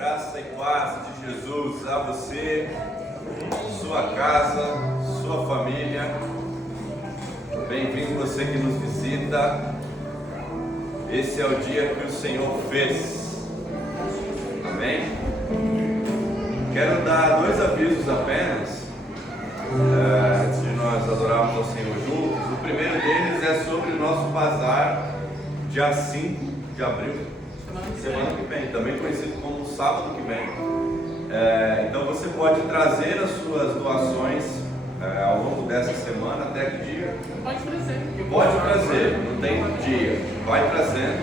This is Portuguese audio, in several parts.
Graça e paz de Jesus a você, sua casa, sua família. Bem-vindo você que nos visita. Esse é o dia que o Senhor fez. Amém? Quero dar dois avisos apenas, antes de nós adorarmos ao Senhor juntos. O primeiro deles é sobre o nosso bazar, dia 5 de abril, semana que vem, também conhecido como sábado que vem. Então você pode trazer as suas doações ao longo dessa semana, até que dia? Pode trazer. Pode trazer, não tem dia. Vai trazendo.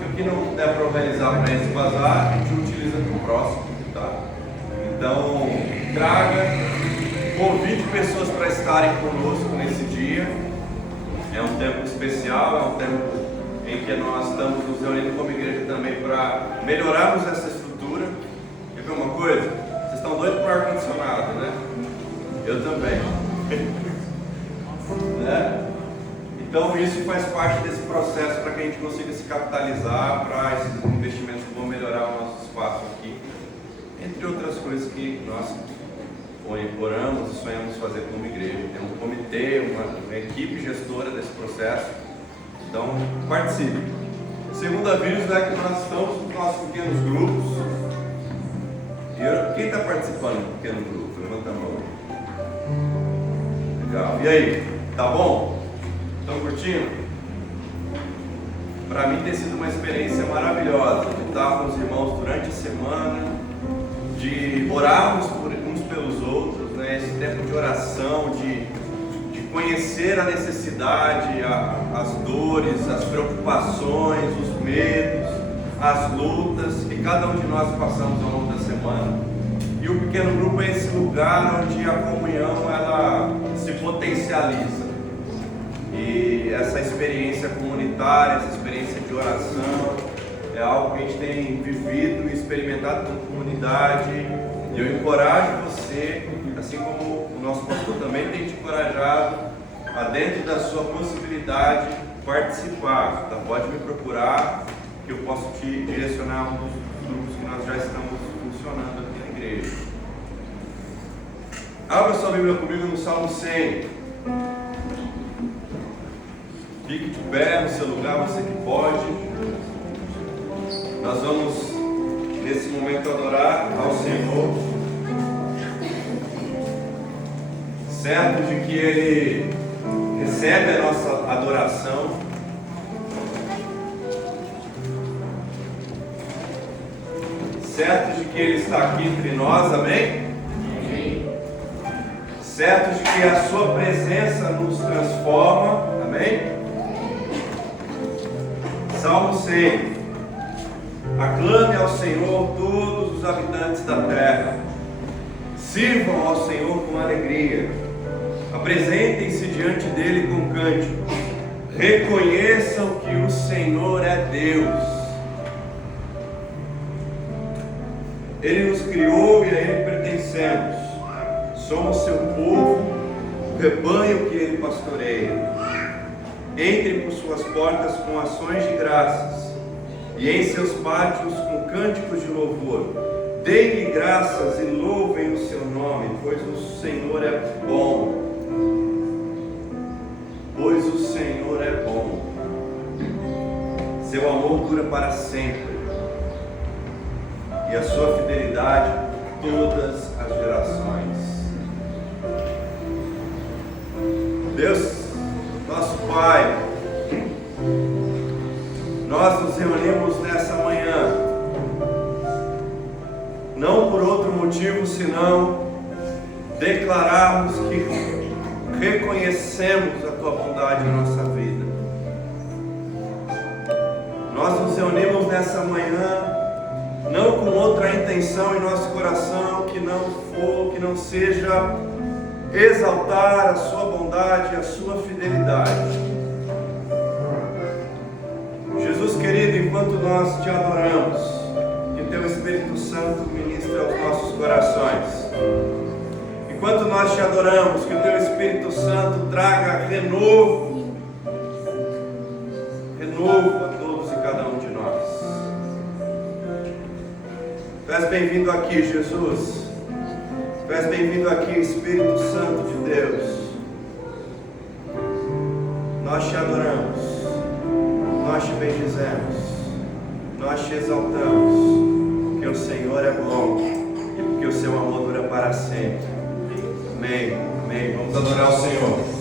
E o que não der para organizar para esse bazar, a gente utiliza para o próximo, tá? Então, traga, convide pessoas para estarem conosco nesse dia. É um tempo especial, é um tempo em que nós estamos nos reunindo como igreja também para melhorarmos essa estrutura. Quer ver uma coisa? Vocês estão doidos por ar-condicionado, né? Eu também. Né? Então isso faz parte desse processo para que a gente consiga se capitalizar para esses investimentos que vão melhorar o nosso espaço aqui. Entre outras coisas que nós oramos e sonhamos fazer como igreja. Tem um comitê, uma equipe gestora desse processo. Então, participe. Segundo aviso é que nós estamos nos nossos pequenos grupos. Quem está participando do pequeno grupo? Levanta a mão. Legal. E aí? Tá bom? Estão curtindo? Para mim tem sido uma experiência maravilhosa de estar com os irmãos durante a semana, de orarmos uns pelos outros, né? Esse tempo de oração, de conhecer a necessidade, as dores, as preocupações, os medos, as lutas que cada um de nós passamos ao longo da semana. E o pequeno grupo é esse lugar onde a comunhão ela se potencializa. E essa experiência comunitária, essa experiência de oração é algo que a gente tem vivido e experimentado como comunidade. E eu encorajo você, assim como o nosso pastor também tem te encorajado, a dentro da sua possibilidade participar. Tá? Pode me procurar que eu posso te direcionar a um dos grupos que nós já estamos funcionando aqui na igreja. Abra sua Bíblia comigo no Salmo 100. Fique de pé no seu lugar, você que pode. Nós vamos nesse momento adorar ao Senhor, certo de que Ele recebe a nossa adoração, certo de que Ele está aqui entre nós, amém? Amém. Certo de que a Sua presença nos transforma, amém? Salmo 100. Aclame ao Senhor todos os habitantes da terra, sirvam ao Senhor com alegria, apresentem-se diante dele com cântico, reconheçam que o Senhor é Deus. Ele nos criou e a Ele pertencemos, somos seu povo, o rebanho que Ele pastoreia. Entrem por suas portas com ações de graças e em seus pátios com cânticos de louvor. Deem-lhe graças e louvem o seu nome, pois o Senhor é bom. Pois o Senhor é bom. Seu amor dura para sempre e a sua fidelidade todas as gerações. Deus, nosso Pai, nós nos reunimos nessa manhã, não por outro motivo senão declararmos que reconhecemos a Tua bondade em nossa vida. Nós nos reunimos nessa manhã não com outra intenção em nosso coração que não seja exaltar a Sua bondade e a Sua fidelidade. Jesus querido, enquanto nós Te adoramos, que Teu Espírito Santo ministre aos nossos corações. Enquanto nós Te adoramos, que o Teu Espírito Santo traga renovo a todos e cada um de nós. Tu és bem-vindo aqui, Jesus. Tu és bem-vindo aqui, Espírito Santo de Deus. Nós te adoramos, nós te bendizemos, nós te exaltamos, porque o Senhor é bom e porque o seu amor dura para sempre. Amém, amém. Vamos adorar o Senhor.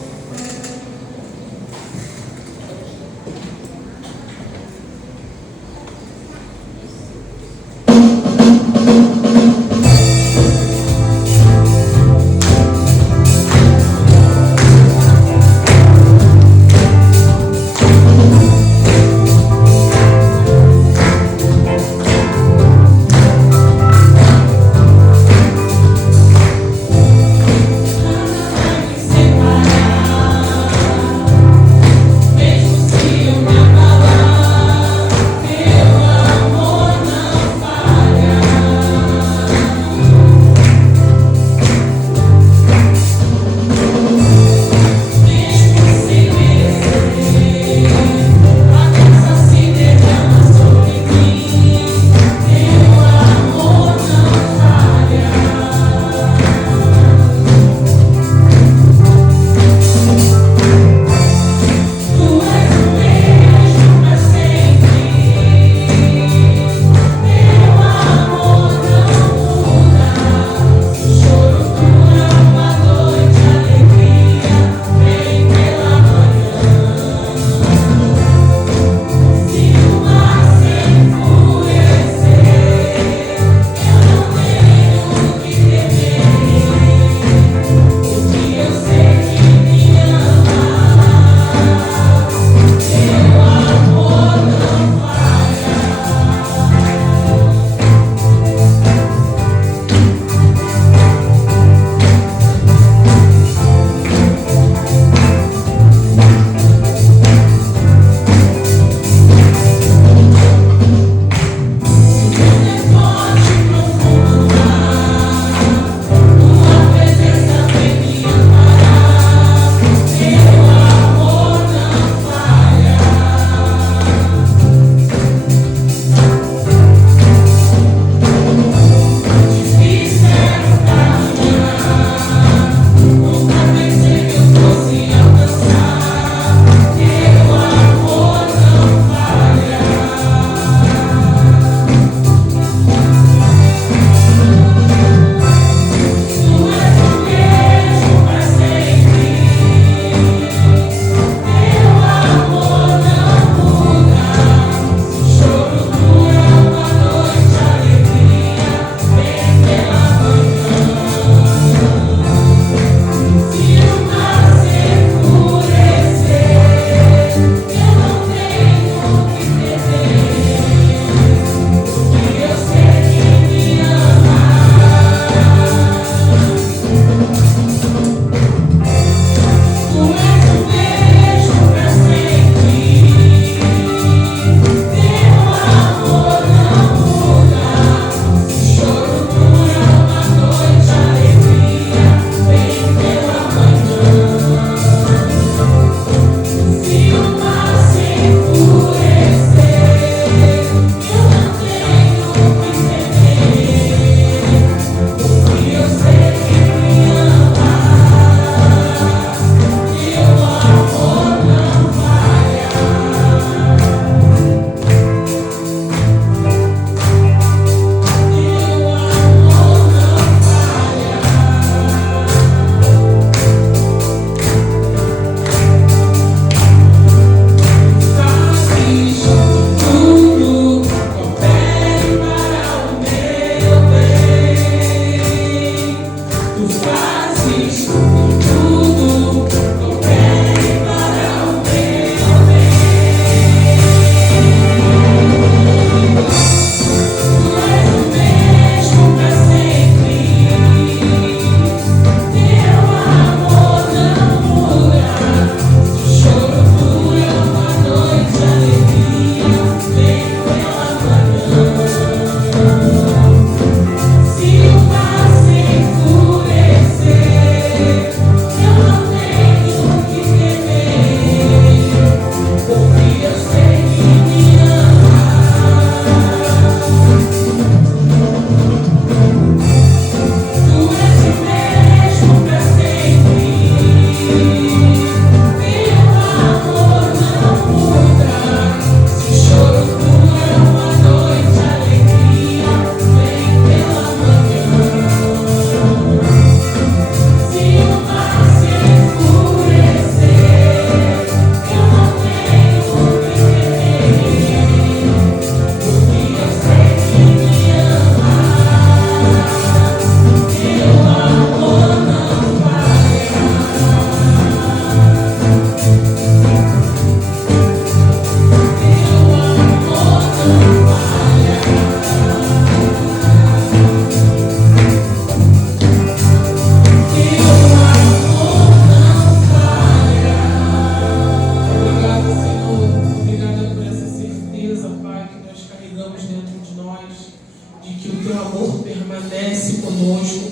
amor permanece conosco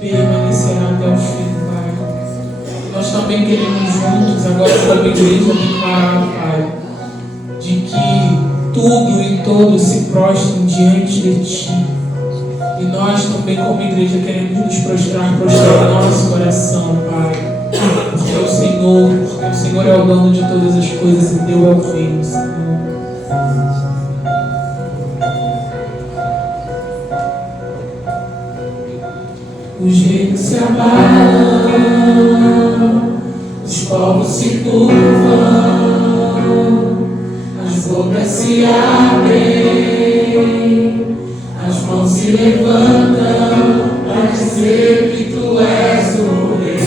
e permanecerá até o fim, Pai. Nós também queremos juntos, agora como igreja, declarar, Pai, de que tudo e todos se prostram diante de Ti. E nós também como igreja queremos nos prostrar o nosso coração, Pai. Porque o Senhor é o dono de todas as coisas e Teu é o reino, Senhor. Os reinos se abalam, os povos se curvam, as bocas se abrem, as mãos se levantam para dizer que Tu és o Rei,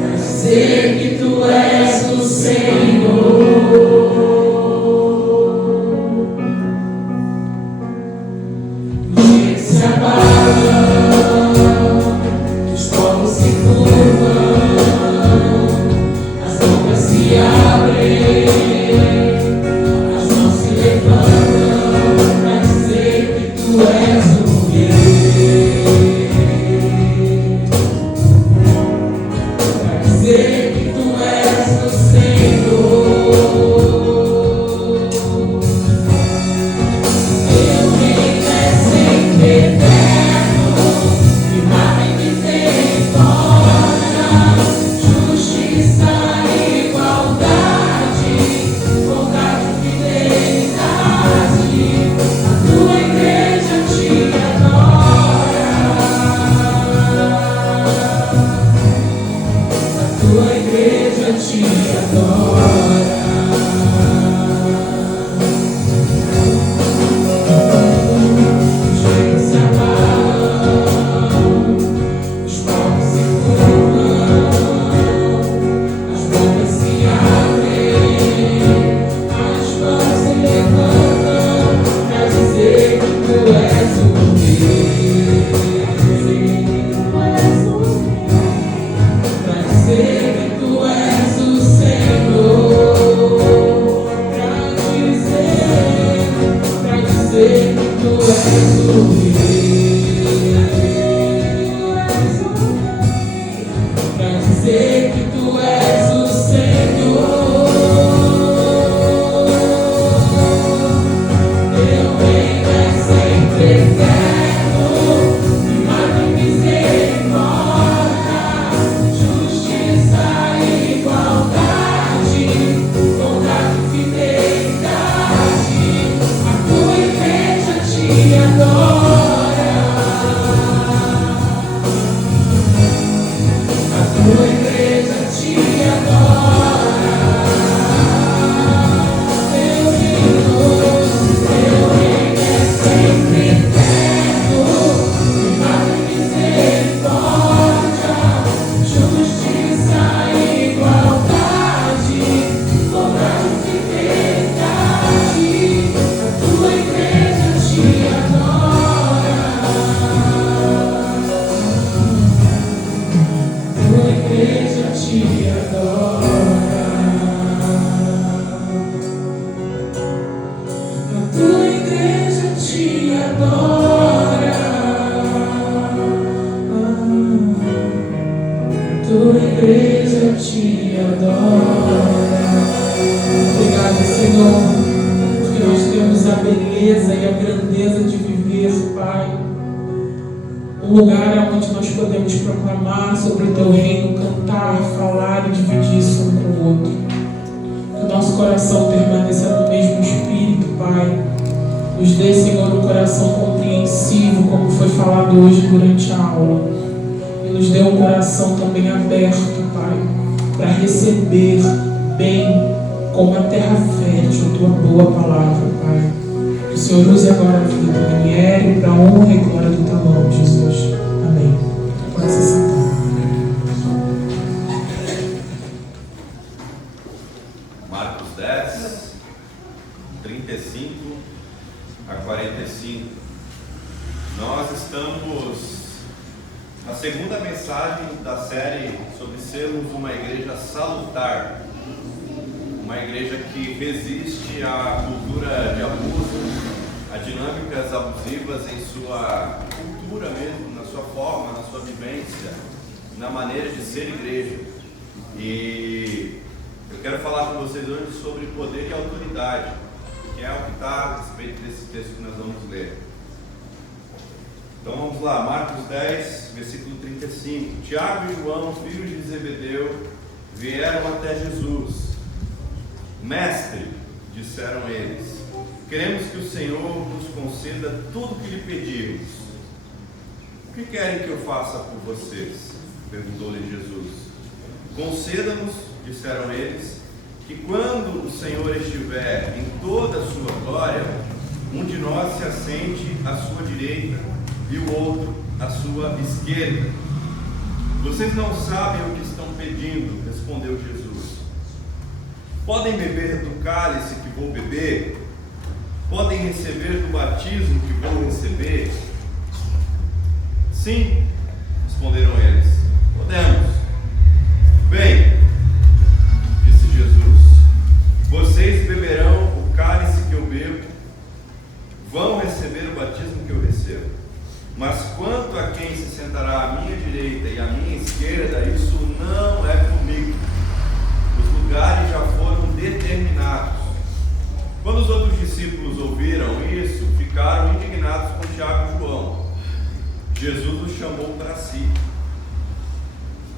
para dizer que Tu és o Senhor. Marcos 10, 35 a 45. Nós estamos na segunda mensagem da série sobre sermos uma igreja salutar, uma igreja que resiste à cultura de abuso, a dinâmicas abusivas em sua cultura mesmo, na sua forma, na sua vivência, na maneira de ser igreja. E eu quero falar com vocês hoje sobre poder e autoridade, que é o que está a respeito desse texto que nós vamos ler. Então vamos lá, Marcos 10, versículo 35. Tiago e João, filhos de Zebedeu, vieram até Jesus. Mestre, disseram eles, queremos que o Senhor nos conceda tudo o que lhe pedirmos. O que querem que eu faça por vocês? Perguntou-lhe Jesus. Conceda-nos, disseram eles, que quando o Senhor estiver em toda a sua glória, um de nós se assente à sua direita e o outro à sua esquerda. Vocês não sabem o que estão pedindo, respondeu Jesus. Podem beber do cálice que vou beber? Podem receber do batismo que vou receber? Sim, responderam eles, podemos. Bem, disse Jesus, vocês beberão o cálice que eu bebo, vão receber o batismo que eu recebo. Mas quanto a quem se sentará à minha direita e à minha esquerda, isso não é comigo. Os lugares já foram determinados. Quando os outros discípulos ouviram isso, ficaram indignados com Tiago e João. Jesus os chamou para si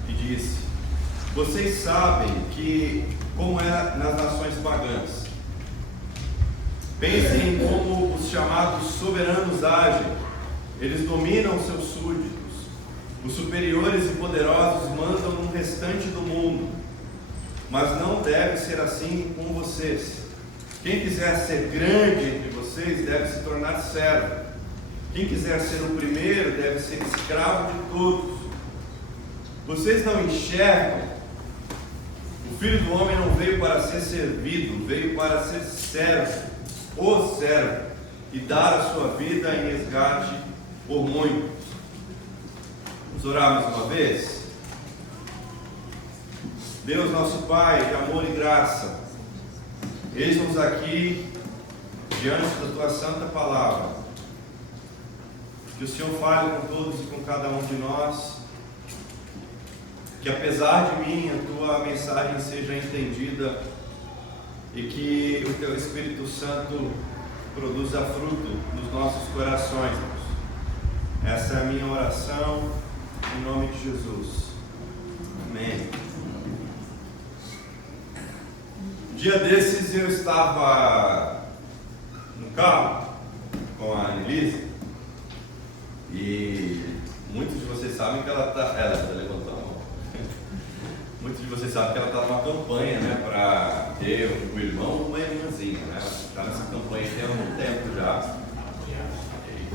e disse, vocês sabem que como é nas nações pagãs. Pensem como os chamados soberanos agem. Eles dominam seus súditos. Os superiores e poderosos mandam no restante do mundo. Mas não deve ser assim com vocês. Quem quiser ser grande entre vocês deve se tornar servo. Quem quiser ser o primeiro deve ser escravo de todos. Vocês não enxergam? O Filho do Homem não veio para ser servido, veio para ser servo, o servo, e dar a sua vida em resgate por muitos. Vamos orar mais uma vez? Deus nosso Pai, de amor e graça, eis-nos aqui diante da Tua santa palavra. Que o Senhor fale com todos e com cada um de nós, que apesar de mim a Tua mensagem seja entendida e que o Teu Espírito Santo produza fruto nos nossos corações. Essa é a minha oração, em nome de Jesus. Amém. Um dia desses eu estava no carro com a Annelise e muitos de vocês sabem que ela está levantando a mão. Muitos de vocês sabem que ela está numa campanha, né, para ter um irmão ou uma irmãzinha, né? Está nessa campanha tem algum tempo já.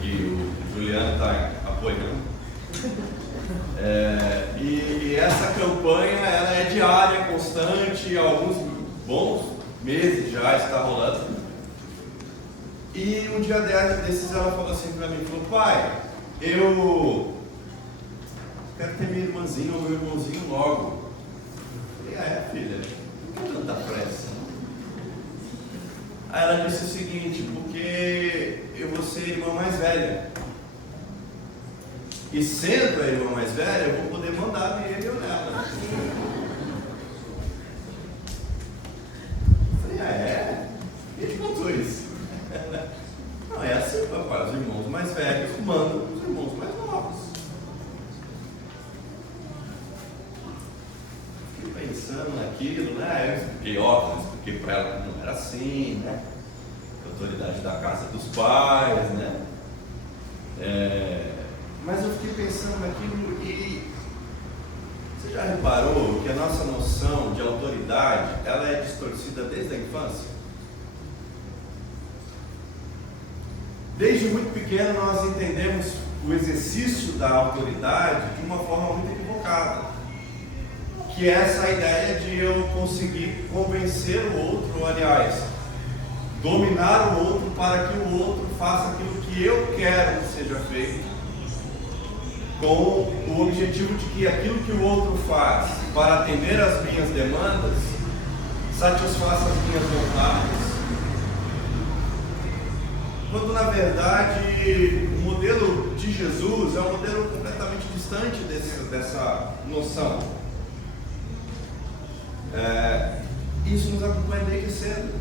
E o Juliano está apoiando. E essa campanha ela é diária, constante, há alguns bons meses já está rolando. E um dia desses ela falou assim para mim, falou, pai, eu quero ter minha irmãzinha ou meu irmãozinho logo. Eu falei, filha, por que tanta pressa? Aí ela disse o seguinte, porque eu vou ser a irmã mais velha. E sendo a irmã mais velha, eu vou poder mandar nele ou nela. Eu falei, Quem te contou isso? Não, é assim, papai, os irmãos mais velhos mandam os irmãos mais novos. Fiquei pensando naquilo, né? Eu expliquei para ela que não era assim, né? A autoridade da casa dos pais, né? Mas eu fiquei pensando naquilo e você já reparou que a nossa noção de autoridade ela é distorcida desde a infância? Desde muito pequeno nós entendemos o exercício da autoridade de uma forma muito equivocada, que é essa ideia de eu conseguir convencer o outro, aliás, dominar o outro para que o outro faça aquilo que eu quero que seja feito, com o objetivo de que aquilo que o outro faz para atender às minhas demandas satisfaça as minhas vontades. Quando na verdade o modelo de Jesus é um modelo completamente distante dessa noção. Isso nos acompanha desde cedo.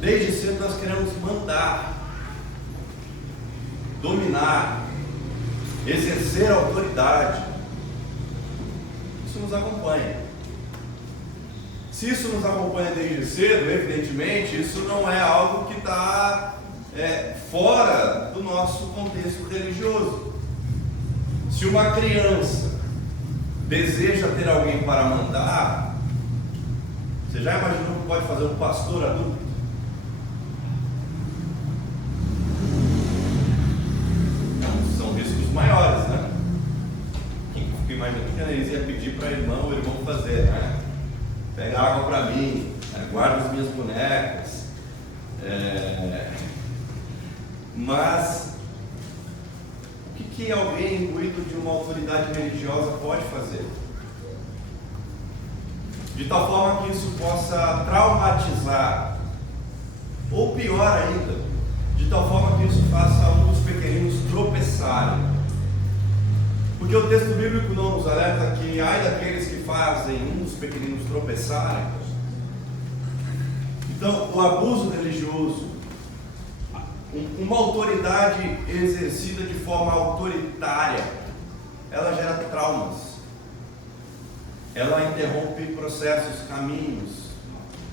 Desde cedo nós queremos mandar, dominar, exercer autoridade. Isso nos acompanha. Se isso nos acompanha desde cedo, evidentemente, isso não é algo que está fora do nosso contexto religioso. Se uma criança deseja ter alguém para mandar, você já imaginou o que pode fazer um pastor adulto? São riscos maiores, né? Quem fica imaginando que eles iam pedir para o irmão fazer, né? Pega água para mim, guarda as minhas bonecas. Mas o que alguém imbuído de uma autoridade religiosa pode fazer? De tal forma que isso possa traumatizar, ou pior ainda, de tal forma que isso faça um dos pequeninos tropeçarem. Porque o texto bíblico não nos alerta que ai daqueles que fazem um dos pequeninos tropeçarem. Então, o abuso religioso, uma autoridade exercida de forma autoritária, ela gera traumas. Ela interrompe processos, caminhos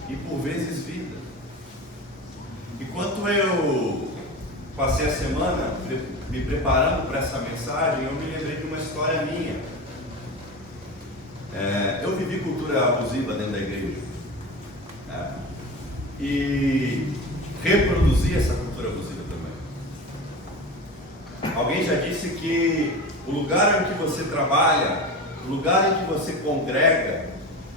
e por vezes vida. Enquanto eu passei a semana me preparando para essa mensagem, eu me lembrei de uma história minha. Eu vivi cultura abusiva dentro da igreja, e reproduzi essa cultura abusiva também. Alguém já disse que o lugar em que você trabalha, o lugar em que você congrega,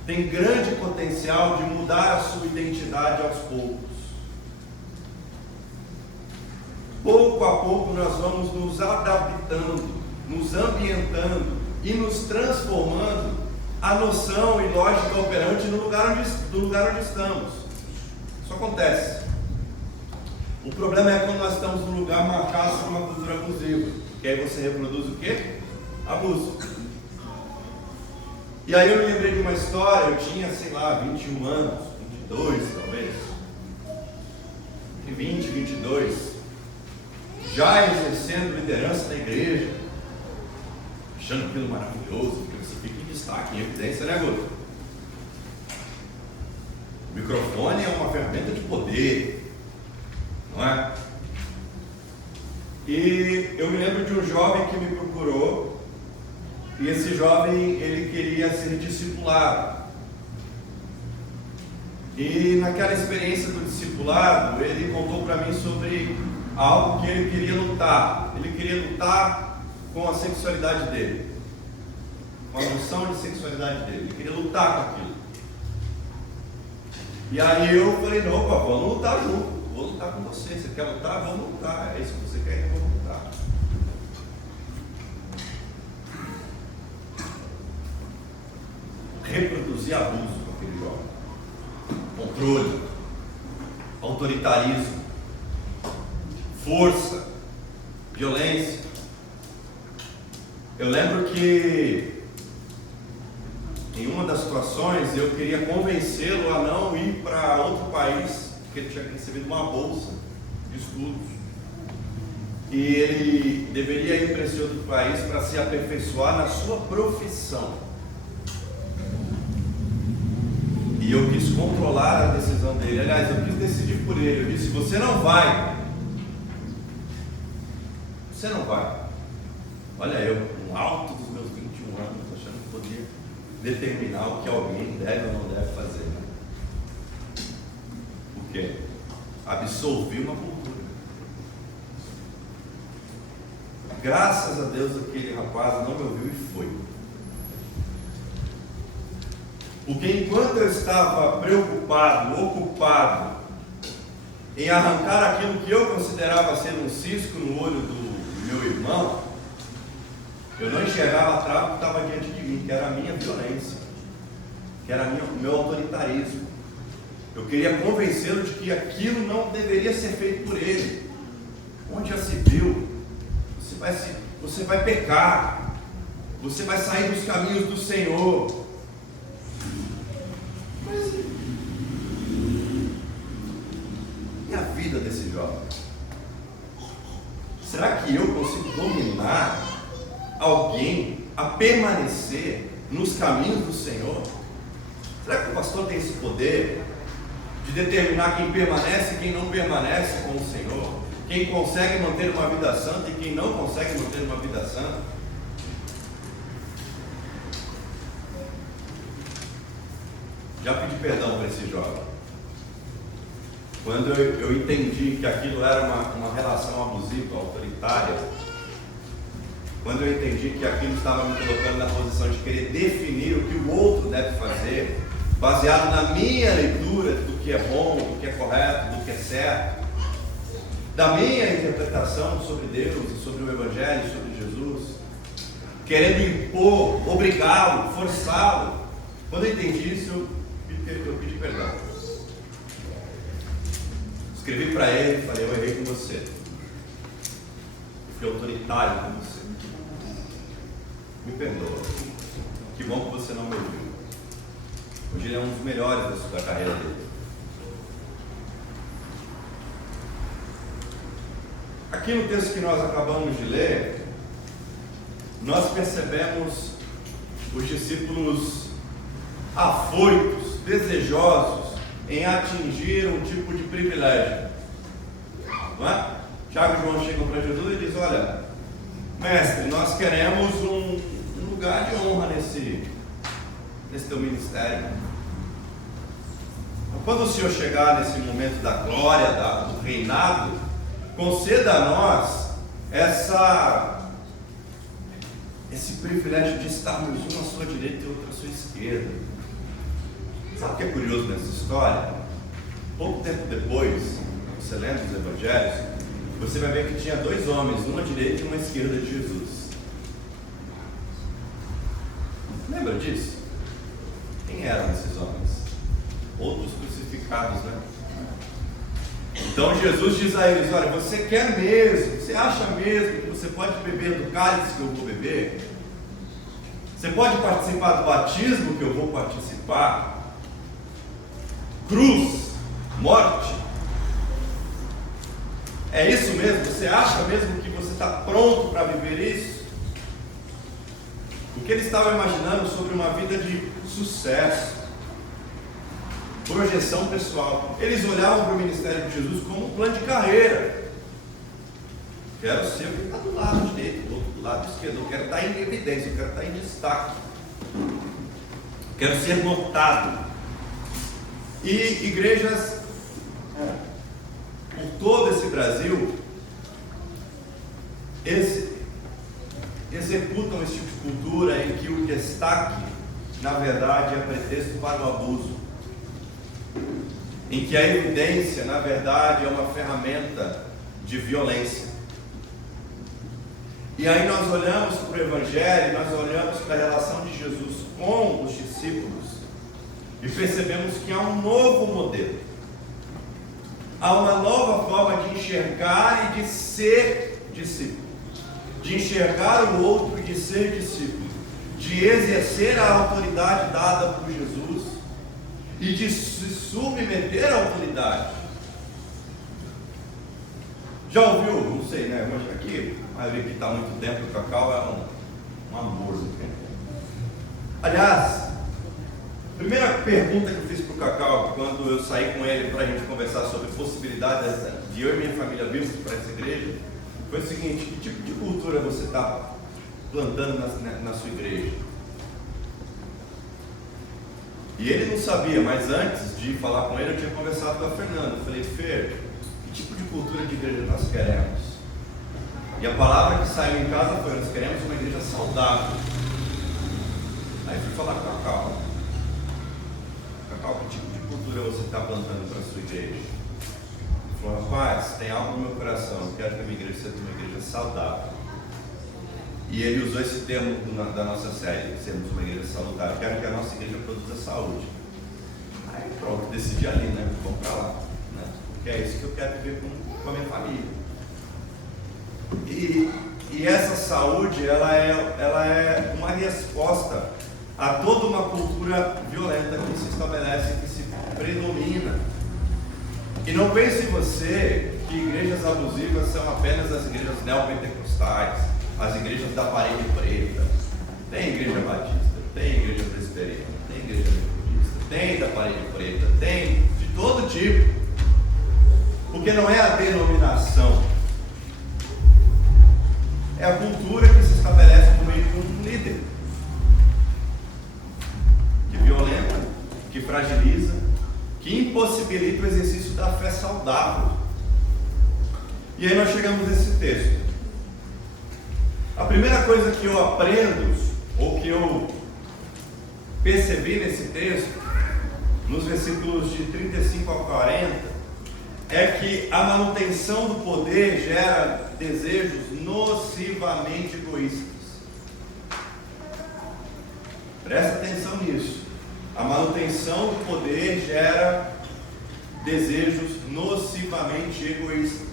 tem grande potencial de mudar a sua identidade aos poucos. Pouco a pouco nós vamos nos adaptando, nos ambientando e nos transformando a noção e lógica operante do lugar onde estamos. Isso acontece. O problema é quando nós estamos num lugar marcado por uma cultura abusiva, que aí você reproduz o quê? Abuso. E aí eu me lembrei de uma história, eu tinha, 21 anos, 22 talvez, entre 20 e 22, já exercendo liderança na igreja, achando aquilo maravilhoso, porque você fica em destaque, em evidência, né, Guto? O microfone é uma ferramenta de poder, não é? E eu me lembro de um jovem que me procurou, e esse jovem, ele queria ser discipulado. E naquela experiência do discipulado, ele contou para mim sobre algo que ele queria lutar. Ele queria lutar com a sexualidade dele, com a noção de sexualidade dele. Ele queria lutar com aquilo. E aí eu falei, não, pá, vamos lutar junto. Vou lutar com você. Você quer lutar? Vamos lutar. É isso que você quer? Vamos lutar. Reproduzir abuso com aquele jovem. Controle. Autoritarismo. Força. Violência. Eu lembro que em uma das situações eu queria convencê-lo a não ir para outro país, porque ele tinha recebido uma bolsa de estudos e ele deveria ir para esse outro país para se aperfeiçoar na sua profissão. E eu quis controlar a decisão dele. Aliás, eu quis decidir por ele. Eu disse, você não vai. Você não vai. Olha, eu, no alto dos meus 21 anos, achando que podia determinar o que alguém deve ou não deve fazer, né? Por quê? Absolvi uma cultura. Graças a Deus aquele rapaz não me ouviu e foi. Porque enquanto eu estava preocupado, ocupado em arrancar aquilo que eu considerava ser um cisco no olho do meu irmão, eu não enxergava a trava que estava diante de mim, que era a minha violência. que era o meu autoritarismo. Eu queria convencê-lo de que aquilo não deveria ser feito por ele. Onde já se viu? Você vai pecar, você vai sair dos caminhos do Senhor. Mas e a vida desse jovem? Será que eu consigo dominar alguém a permanecer nos caminhos do Senhor? Será que o pastor tem esse poder de determinar quem permanece e quem não permanece com o Senhor? Quem consegue manter uma vida santa e quem não consegue manter uma vida santa? Já pedi perdão para esse jovem. Quando eu entendi que aquilo era uma relação abusiva, autoritária, quando eu entendi que aquilo estava me colocando na posição de querer definir o que o outro deve fazer, baseado na minha leitura do que é bom, do que é correto, do que é certo, da minha interpretação sobre Deus e sobre o Evangelho, sobre Jesus, querendo impor, obrigá-lo, forçá-lo. Quando eu entendi isso, eu pedi perdão. Escrevi para ele e falei: eu errei com você, eu fui autoritário com você, me perdoa, que bom que você não me ouviu. Hoje ele é um dos melhores da carreira dele. Aqui no texto que nós acabamos de ler, nós percebemos os discípulos afoitos, desejosos em atingir um tipo de privilégio. Não é? Tiago e João chegam para Jesus e dizem: olha, mestre, nós queremos um lugar de honra nesse teu ministério. Quando o Senhor chegar nesse momento da glória, do reinado, conceda a nós esse privilégio de estarmos um à sua direita e outro à sua esquerda. Sabe o que é curioso nessa história? Pouco tempo depois, você lendo os evangelhos, você vai ver que tinha dois homens, uma à direita e uma à esquerda de Jesus. Lembra disso? Quem eram esses homens? Outros crucificados, né? Então Jesus diz a eles: olha, você quer mesmo, você acha mesmo que você pode beber do cálice que eu vou beber? Você pode participar do batismo que eu vou participar? Cruz, morte, é isso mesmo? Você acha mesmo que você está pronto para viver isso? O que ele estava imaginando sobre uma vida de sucesso, projeção pessoal. Eles olhavam para o ministério de Jesus como um plano de carreira. Quero ser o que está do lado direito, do outro lado esquerdo. Eu quero estar em evidência, eu quero estar em destaque. Quero ser notado. E igrejas por todo esse Brasil executam esse tipo de cultura em que o destaque, na verdade, é pretexto para o abuso, em que a evidência, na verdade, é uma ferramenta de violência. E aí nós olhamos para o Evangelho, nós olhamos para a relação de Jesus com os discípulos e percebemos que há um novo modelo, há uma nova forma de enxergar e de ser discípulo, de enxergar o outro e de ser discípulo, de exercer a autoridade dada por Jesus e de se submeter à autoridade. Já ouviu? Não sei, né? Mas aqui, a maioria que está há muito tempo, o Cacau é um amor. Aliás, a primeira pergunta que eu fiz para o Cacau, quando eu saí com ele para a gente conversar sobre possibilidades de eu e minha família virmos para essa igreja, foi o seguinte: que tipo de cultura você está plantando na sua igreja? E ele não sabia, mas antes de falar com ele, eu tinha conversado com a Fernanda. Eu falei: Fer, que tipo de cultura de igreja nós queremos? E a palavra que saiu em casa foi: nós queremos uma igreja saudável. Aí fui falar com a Cacau. Cacau, que tipo de cultura você está plantando para a sua igreja? Ele falou: rapaz, tem algo no meu coração, eu quero que a minha igreja seja uma igreja saudável. E ele usou esse termo da nossa série, sermos uma igreja salutar. Eu quero que a nossa igreja produza saúde. Aí pronto, decidi ali, né? Vamos para lá, né? Porque é isso que eu quero viver com a minha família. E essa saúde, ela é uma resposta a toda uma cultura violenta que se estabelece, que se predomina. E não pense você que igrejas abusivas são apenas as igrejas neopentecostais, as igrejas da parede preta. Tem igreja batista, tem igreja presbiteriana, tem igreja metodista, tem da parede preta, tem de todo tipo. Porque não é a denominação, é a cultura que se estabelece no meio de um líder, que violenta, que fragiliza, que impossibilita o exercício da fé saudável. E aí nós chegamos nesse texto. A primeira coisa que eu aprendo, ou que eu percebi nesse texto, nos versículos de 35 a 40, é que a manutenção do poder gera desejos nocivamente egoístas. Presta atenção nisso. A manutenção do poder gera desejos nocivamente egoístas.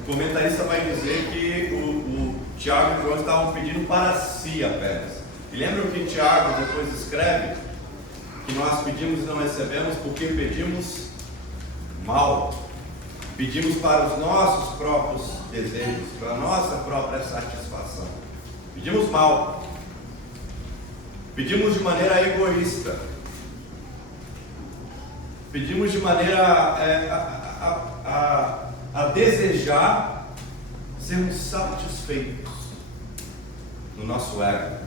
O comentarista vai dizer que o Tiago e João estavam pedindo para si apenas. E lembram que Tiago depois escreve que nós pedimos e não recebemos porque pedimos mal. Pedimos para os nossos próprios desejos, para a nossa própria satisfação. Pedimos mal. Pedimos de maneira egoísta. Pedimos de maneira a desejar sermos satisfeitos no nosso ego.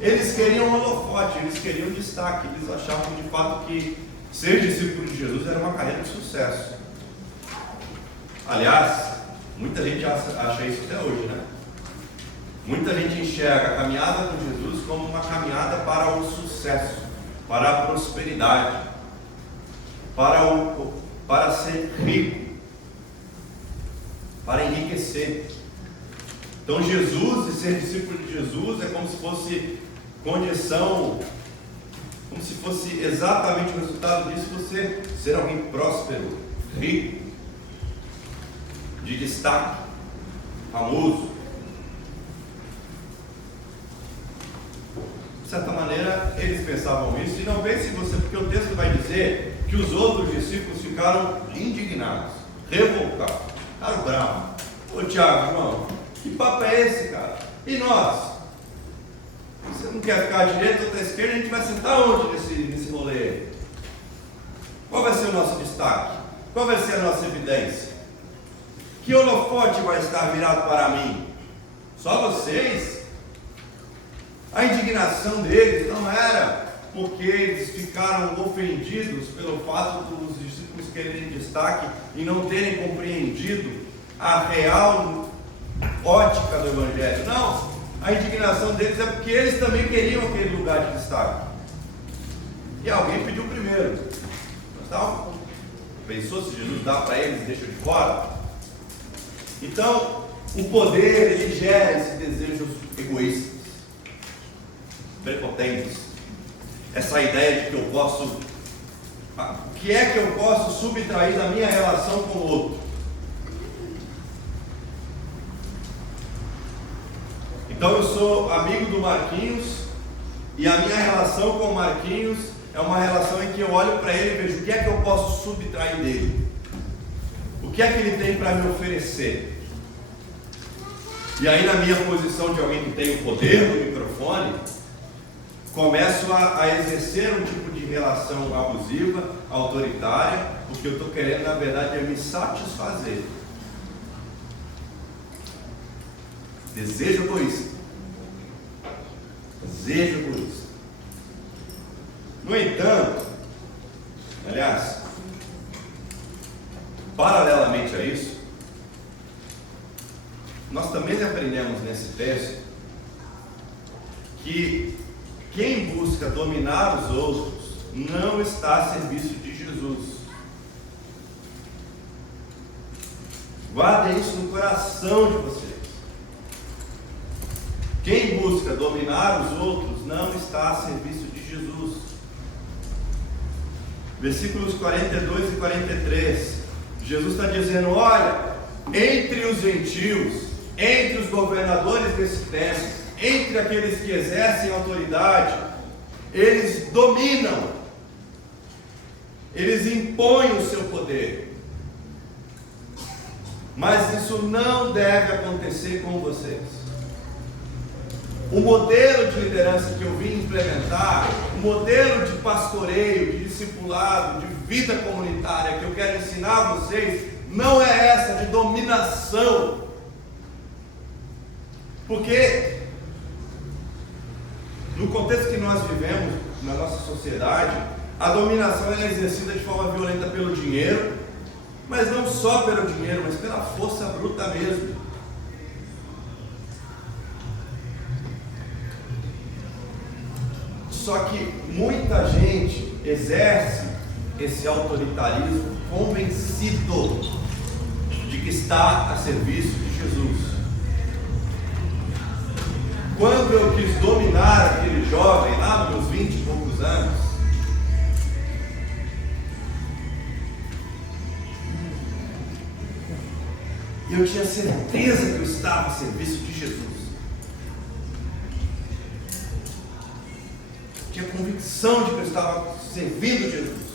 Eles queriam holofote, eles queriam destaque, eles achavam de fato que ser discípulo de Jesus era uma carreira de sucesso. Aliás, muita gente acha isso até hoje, né? Muita gente enxerga a caminhada com Jesus como uma caminhada para o sucesso, para a prosperidade, para ser rico, para enriquecer. Então Jesus e ser discípulo de Jesus é como se fosse condição, como se fosse exatamente o resultado disso, você ser alguém próspero, rico, de destaque, famoso. De certa maneira, eles pensavam isso, e não pense você, porque o texto vai dizer que os outros discípulos ficaram indignados, revoltados, ficaram bravos. Ô Tiago, João, que papo é esse, cara? E nós? Você não quer ficar à direita ou à esquerda, a gente vai sentar onde nesse rolê? Qual vai ser o nosso destaque? Qual vai ser a nossa evidência? Que holofote vai estar virado para mim? Só vocês? A indignação deles não era porque eles ficaram ofendidos pelo fato dos discípulos quererem destaque e não terem compreendido a real ótica do Evangelho. Não, a indignação deles é porque eles também queriam aquele lugar de destaque. E alguém pediu primeiro. Então, pensou se Jesus dá para eles e deixa de fora? Então, o poder, ele gera esses desejos egoístas, prepotentes. Essa ideia de que eu posso, o que é que eu posso subtrair da minha relação com o outro? Então eu sou amigo do Marquinhos e a minha relação com o Marquinhos é uma relação em que eu olho para ele e vejo o que é que eu posso subtrair dele, o que é que ele tem para me oferecer. E aí, na minha posição de alguém que tem o poder do microfone, começo a exercer um tipo de relação abusiva, autoritária, porque eu estou querendo, na verdade, é me satisfazer. Desejo egoísta. Desejo egoísta. No entanto, aliás, paralelamente a isso, nós também aprendemos nesse texto que quem busca dominar os outros não está a serviço de Jesus. Guardem isso no coração de vocês. Quem busca dominar os outros não está a serviço de Jesus. Versículos 42 e 43. Jesus está dizendo: olha, entre os gentios, entre os governadores desse tempo, entre aqueles que exercem autoridade, eles dominam, eles impõem o seu poder. Mas isso não deve acontecer com vocês. O modelo de liderança que eu vim implementar, o modelo de pastoreio, de discipulado, de vida comunitária que eu quero ensinar a vocês, não é essa de dominação. Porque no contexto que nós vivemos, na nossa sociedade, a dominação é exercida de forma violenta pelo dinheiro, mas não só pelo dinheiro, mas pela força bruta mesmo. Só que muita gente exerce esse autoritarismo convencido de que está a serviço de Jesus. Quando eu quis dominar aquele jovem lá nos 20 e poucos anos, eu tinha certeza que eu estava a serviço de Jesus. Tinha convicção de que eu estava servindo Jesus.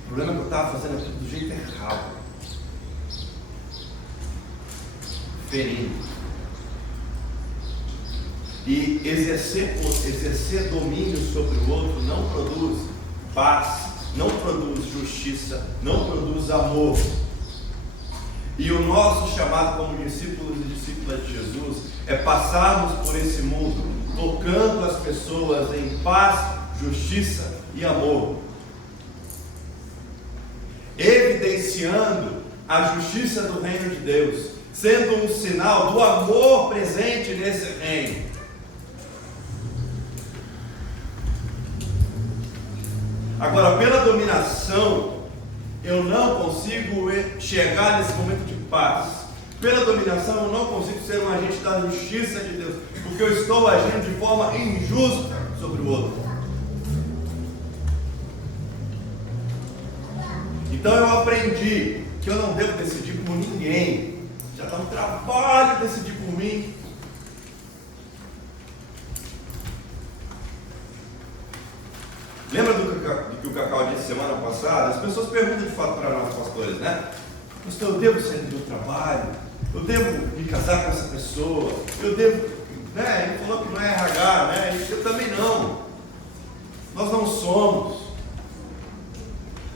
O problema é que eu estava fazendo aquilo do jeito errado, ferindo. E exercer domínio sobre o outro não produz paz, não produz justiça, não produz amor. E o nosso chamado como discípulos e discípulas de Jesus é passarmos por esse mundo tocando as pessoas em paz, justiça e amor, evidenciando a justiça do reino de Deus, sendo um sinal do amor presente nesse reino. Agora, pela dominação, eu não consigo chegar nesse momento de paz. Pela dominação, eu não consigo ser um agente da justiça de Deus, porque eu estou agindo de forma injusta sobre o outro. Então eu aprendi que eu não devo decidir por ninguém. Já está um trabalho decidir por mim. Lembra do que o Cacau disse semana passada? As pessoas perguntam de fato para nós pastores, né? Pastor, eu devo sair do meu trabalho? Eu devo me casar com essa pessoa? Eu devo, né? Ele falou que não é RH, né? Eu também não. Nós não somos.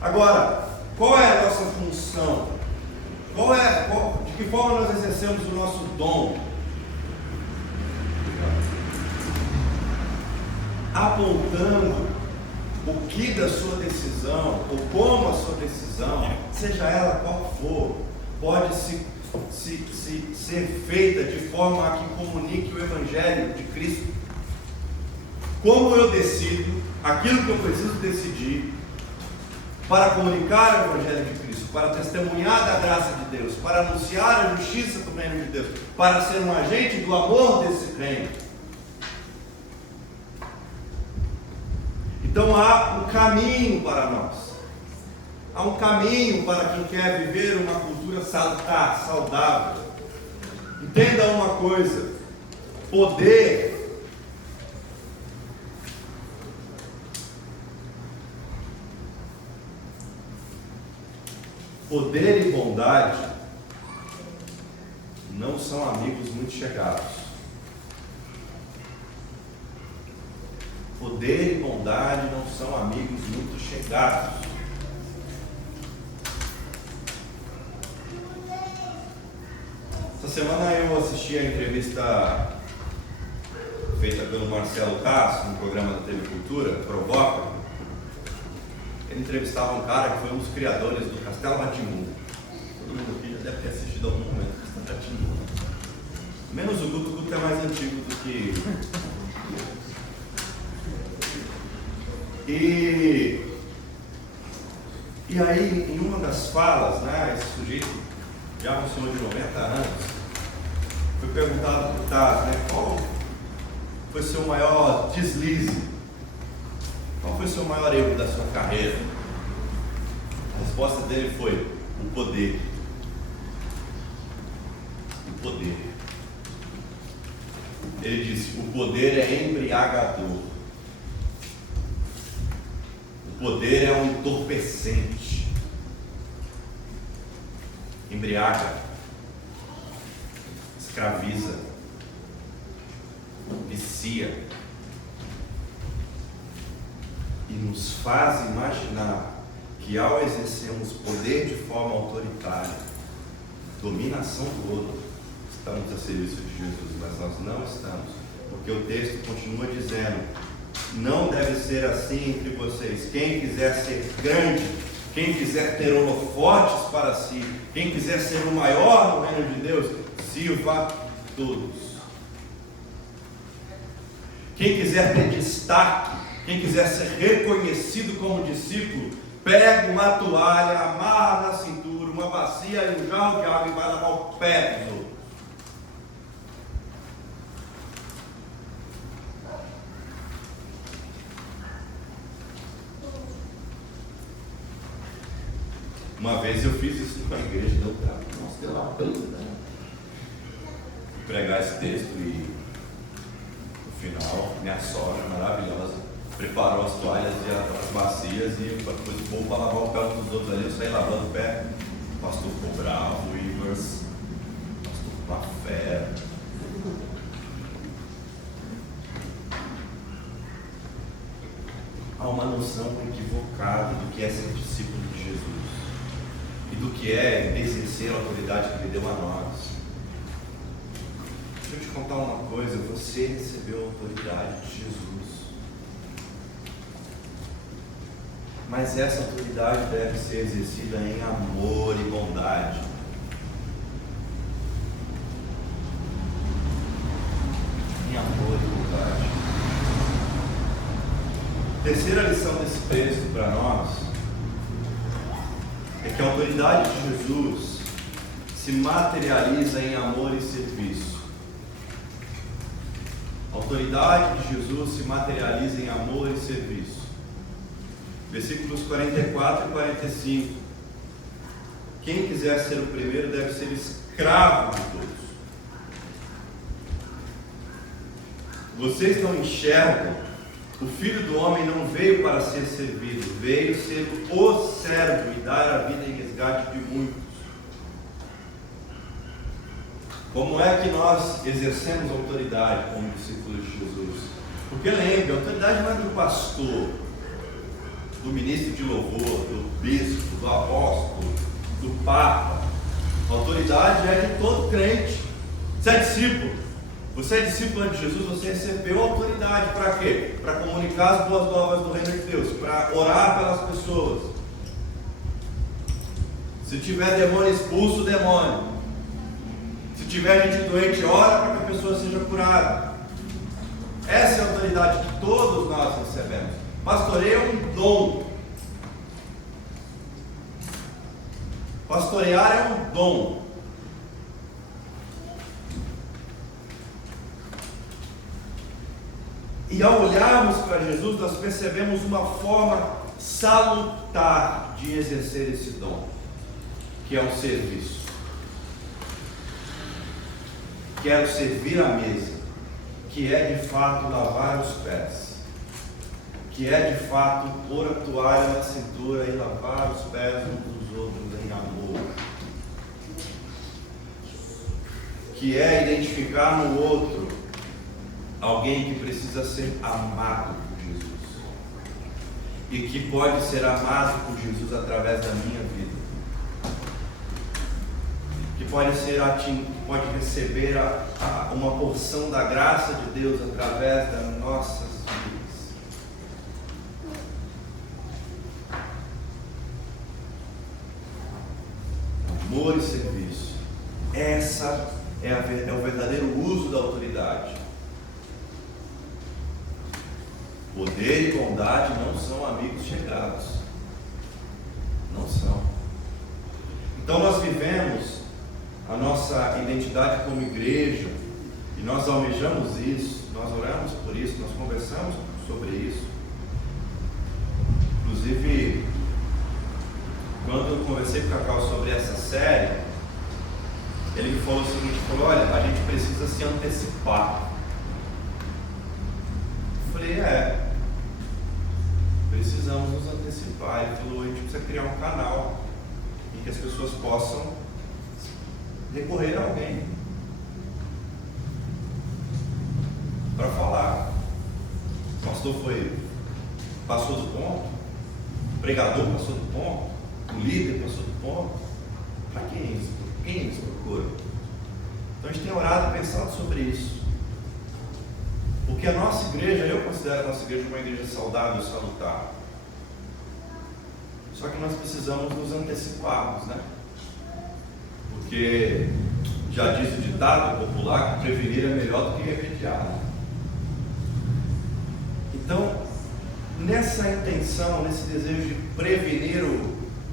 Agora, qual é a nossa função? De que forma nós exercemos o nosso dom? Apontando o que da sua decisão, ou como a sua decisão, seja ela qual for, pode ser feita de forma a que comunique o Evangelho de Cristo. Como eu decido aquilo que eu preciso decidir para comunicar o Evangelho de Cristo, para testemunhar da graça de Deus, para anunciar a justiça do reino de Deus, para ser um agente do amor desse reino. Então há um caminho para nós, há um caminho para quem quer viver uma cultura salutar, saudável. Entenda uma coisa: poder e bondade não são amigos muito chegados. Poder e bondade não são amigos muito chegados. Essa semana eu assisti a entrevista feita pelo Marcelo Castro no programa da TV Cultura, Provoca. Ele entrevistava um cara que foi um dos criadores do Castelo Rá-Tim-Bum. Todo mundo aqui já deve ter assistido algum momento do Castelo Rá-Tim-Bum. Menos o Guto é mais antigo do que... E aí, em uma das falas, né, esse sujeito, já um senhor de 90 anos, Foi perguntado por Taz, né? Qual foi seu maior deslize? Qual foi seu maior erro da sua carreira? A resposta dele foi: o poder. O poder. Ele disse: o poder é embriagador. O poder é um entorpecente. Embriaga, escraviza, vicia e nos faz imaginar que ao exercermos poder de forma autoritária, dominação do outro, estamos a serviço de Jesus, mas nós não estamos, porque o texto continua dizendo: não deve ser assim entre vocês. Quem quiser ser grande, quem quiser ter holofotes para si, quem quiser ser o maior no reino de Deus, sirva todos. Quem quiser ter destaque, quem quiser ser reconhecido como discípulo, pega uma toalha, amarra na cintura, uma bacia e um jarro de água e vai lavar o pé dos outros. Uma vez eu fiz isso com a igreja, deu trabalho. Nossa, deu uma coisa, né? Pregar esse texto e no final, minha sogra maravilhosa preparou as toalhas e as bacias e pôs o povo para lavar o pé dos outros ali. Eu saí lavando o pé. O pastor ficou bravo, o Ivers, o pastor ficou uma fera. Há uma noção equivocada do que é ser discípulo de Jesus e do que é exercer a autoridade que Ele deu a nós. Deixa eu te contar uma coisa: você recebeu a autoridade de Jesus, mas essa autoridade deve ser exercida em amor e bondade. Em amor e bondade. Terceira lição desse texto para nós é que a autoridade de Jesus se materializa em amor e serviço. A autoridade de Jesus se materializa em amor e serviço. Versículos 44 e 45. Quem quiser ser o primeiro deve ser escravo de todos. Vocês não enxergam? O Filho do Homem não veio para ser servido, veio ser o servo e dar a vida em resgate de muitos. Como é que nós exercemos autoridade como discípulos de Jesus? Porque lembre, a autoridade não é do pastor, do ministro de louvor, do bispo, do apóstolo, do papa. A autoridade é de todo crente. Você é discípulo. Você é discípulo de Jesus, você recebeu autoridade para quê? Para comunicar as boas novas do reino de Deus, para orar pelas pessoas. Se tiver demônio, expulsa o demônio. Se tiver gente doente, ora para que a pessoa seja curada. Essa é a autoridade que todos nós recebemos. Pastoreio é um dom. Pastorear é um dom. E ao olharmos para Jesus, nós percebemos uma forma salutar de exercer esse dom, que é o serviço. Quero servir à mesa, que é de fato lavar os pés, que é de fato pôr a toalha na cintura e lavar os pés uns dos outros em amor, que é identificar no outro alguém que precisa ser amado por Jesus e que pode ser amado por Jesus através da minha vida, que pode receber uma porção da graça de Deus através das nossas vidas. Amor e serviço. Essa é o verdadeiro uso da autoridade. Poder e bondade não são amigos chegados. Não são. Então nós vivemos a nossa nossa identidade como igreja, e nós almejamos isso, nós oramos por isso, nós conversamos sobre isso. Inclusive, quando eu conversei com o Cacau sobre essa série, ele me falou o seguinte, olha, a gente precisa se antecipar. Eu falei, precisamos nos antecipar. Ele falou, a gente precisa criar um canal em que as pessoas possam recorrer a alguém para falar. O pastor passou do ponto, o pregador passou do ponto, o líder passou do ponto. Para quem eles procuram? Então a gente tem orado e pensado sobre isso, porque a nossa igreja, eu considero a nossa igreja uma igreja saudável e salutar, só que nós precisamos nos anteciparmos, né? Porque já diz o ditado popular que prevenir é melhor do que remediar. Então, nessa intenção, nesse desejo de prevenir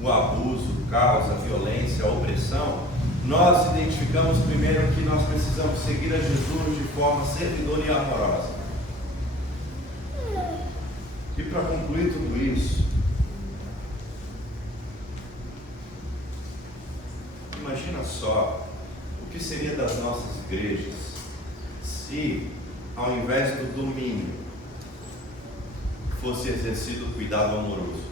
o abuso, o caos, a violência, a opressão, nós identificamos primeiro que nós precisamos seguir a Jesus de forma servidora e amorosa. E para concluir tudo isso, imagina só o que seria das nossas igrejas se, ao invés do domínio, fosse exercido o cuidado amoroso.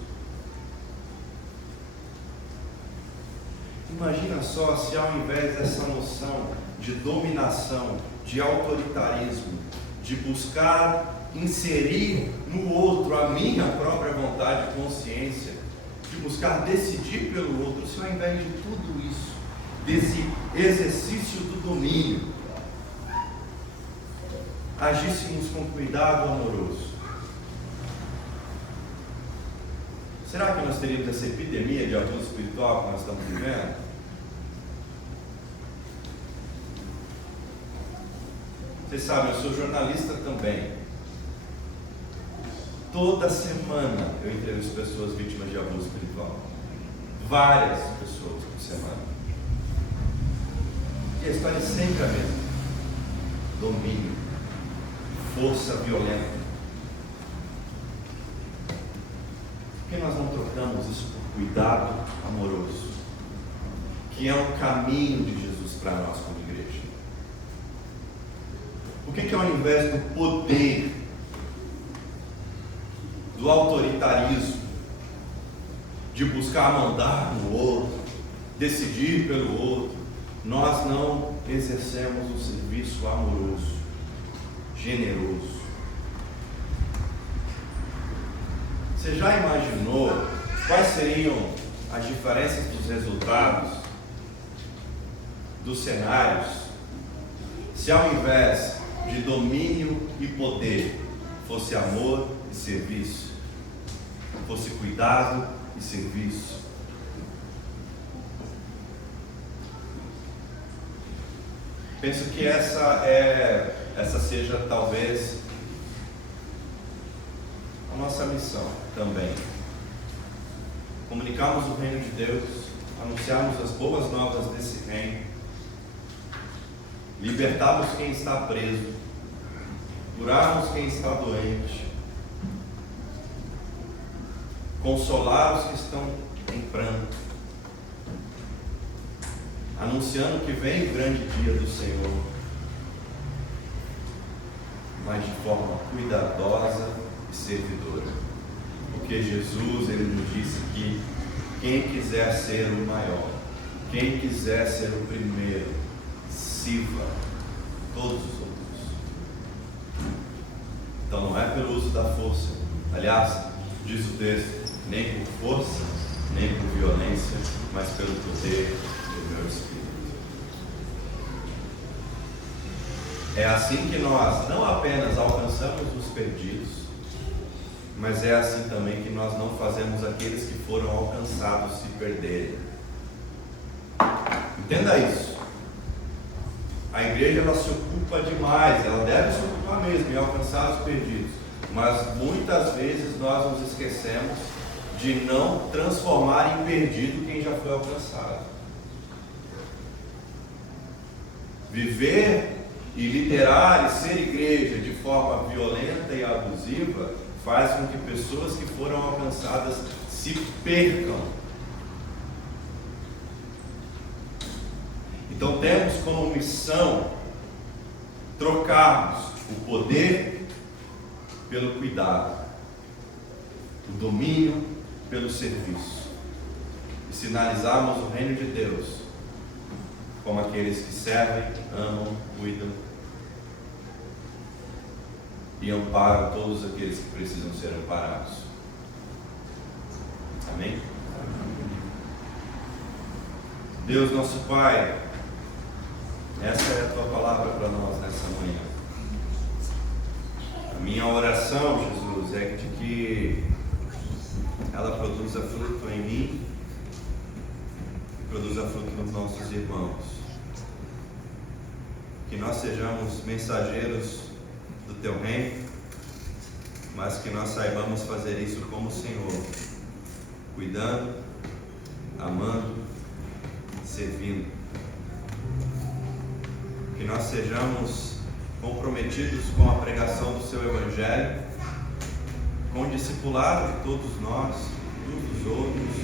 Imagina só se, ao invés dessa noção de dominação, de autoritarismo, de buscar inserir no outro a minha própria vontade e consciência, de buscar decidir pelo outro, se ao invés de tudo isso, desse exercício do domínio, agíssemos com cuidado amoroso, será que nós teríamos essa epidemia de abuso espiritual que nós estamos vivendo? Vocês sabem, eu sou jornalista também. Toda semana eu entrevisto pessoas vítimas de abuso espiritual. Várias pessoas por semana. E a história é sempre a mesma. Domínio, força violenta. Por que nós não trocamos isso por cuidado amoroso? Que é um caminho de Jesus para nós como igreja. Por que ao invés do poder, do autoritarismo, de buscar mandar no outro, decidir pelo outro, nós não exercemos um serviço amoroso, generoso? Você já imaginou quais seriam as diferenças dos resultados, dos cenários, se ao invés de domínio e poder fosse amor e serviço, fosse cuidado e serviço? Penso que essa seja talvez a nossa missão também. Comunicarmos o reino de Deus, anunciarmos as boas novas desse reino, libertarmos quem está preso, curarmos quem está doente, consolar os que estão em pranto, anunciando que vem o grande dia do Senhor, mas de forma cuidadosa e servidora, porque Jesus, Ele nos disse que quem quiser ser o maior, quem quiser ser o primeiro, sirva todos os outros. Então não é pelo uso da força, aliás, diz o texto, nem por força, nem por violência, mas pelo poder do meu Espírito. É assim que nós não apenas alcançamos os perdidos, mas é assim também que nós não fazemos aqueles que foram alcançados se perderem. Entenda isso. A igreja, ela se ocupa demais, ela deve se ocupar mesmo em alcançar os perdidos, mas muitas vezes nós nos esquecemos de não transformar em perdido quem já foi alcançado. Viver e liderar e ser igreja de forma violenta e abusiva faz com que pessoas que foram alcançadas se percam. Então temos como missão trocarmos o poder pelo cuidado, o domínio pelo serviço, e sinalizarmos o reino de Deus como aqueles que servem, amam, cuidam e amparam todos aqueles que precisam ser amparados. Amém? Deus nosso Pai, essa é a Tua palavra para nós nessa manhã. A minha oração, Jesus, é de que ela produza fruto em mim e produza fruto nos nossos irmãos. Que nós sejamos mensageiros do Teu reino, mas que nós saibamos fazer isso como o Senhor, cuidando, amando, servindo. Que nós sejamos comprometidos com a pregação do Seu Evangelho, com o discipulado de todos nós, uns dos outros,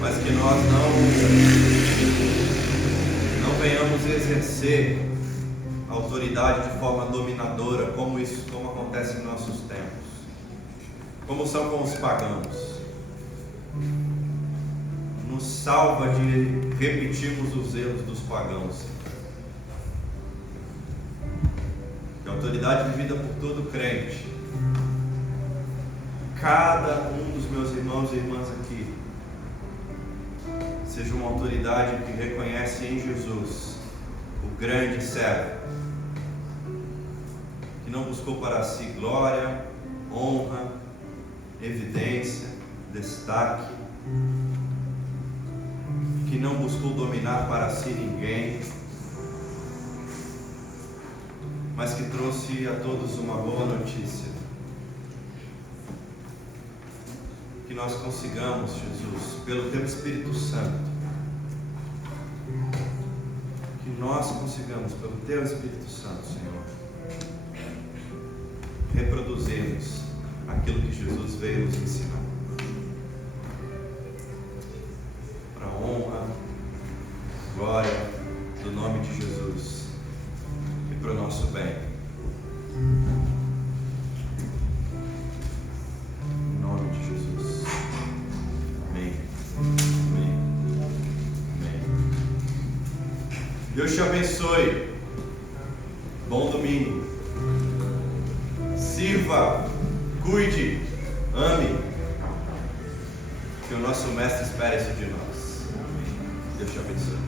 mas que nós não venhamos exercer autoridade de forma dominadora, como acontece em nossos tempos, como são com os pagãos. Nos salva de repetirmos os erros dos pagãos. Que a autoridade vivida por todo crente, cada um dos meus irmãos e irmãs aqui, seja uma autoridade que reconhece em Jesus o grande servo, que não buscou para si glória, honra, evidência, destaque, que não buscou dominar para si ninguém, mas que trouxe a todos uma boa notícia. Que nós consigamos, Jesus, pelo Teu Espírito Santo, que nós consigamos, pelo Teu Espírito Santo, Senhor, reproduzirmos aquilo que Jesus veio nos ensinar, para a honra, glória do nome de Jesus e para o nosso bem. Em nome de Jesus. Amém. Amém. Amém. Deus te abençoe. Bom domingo. Sirva, cuide, ame. Que o nosso Mestre espere isso de nós. Deus te abençoe.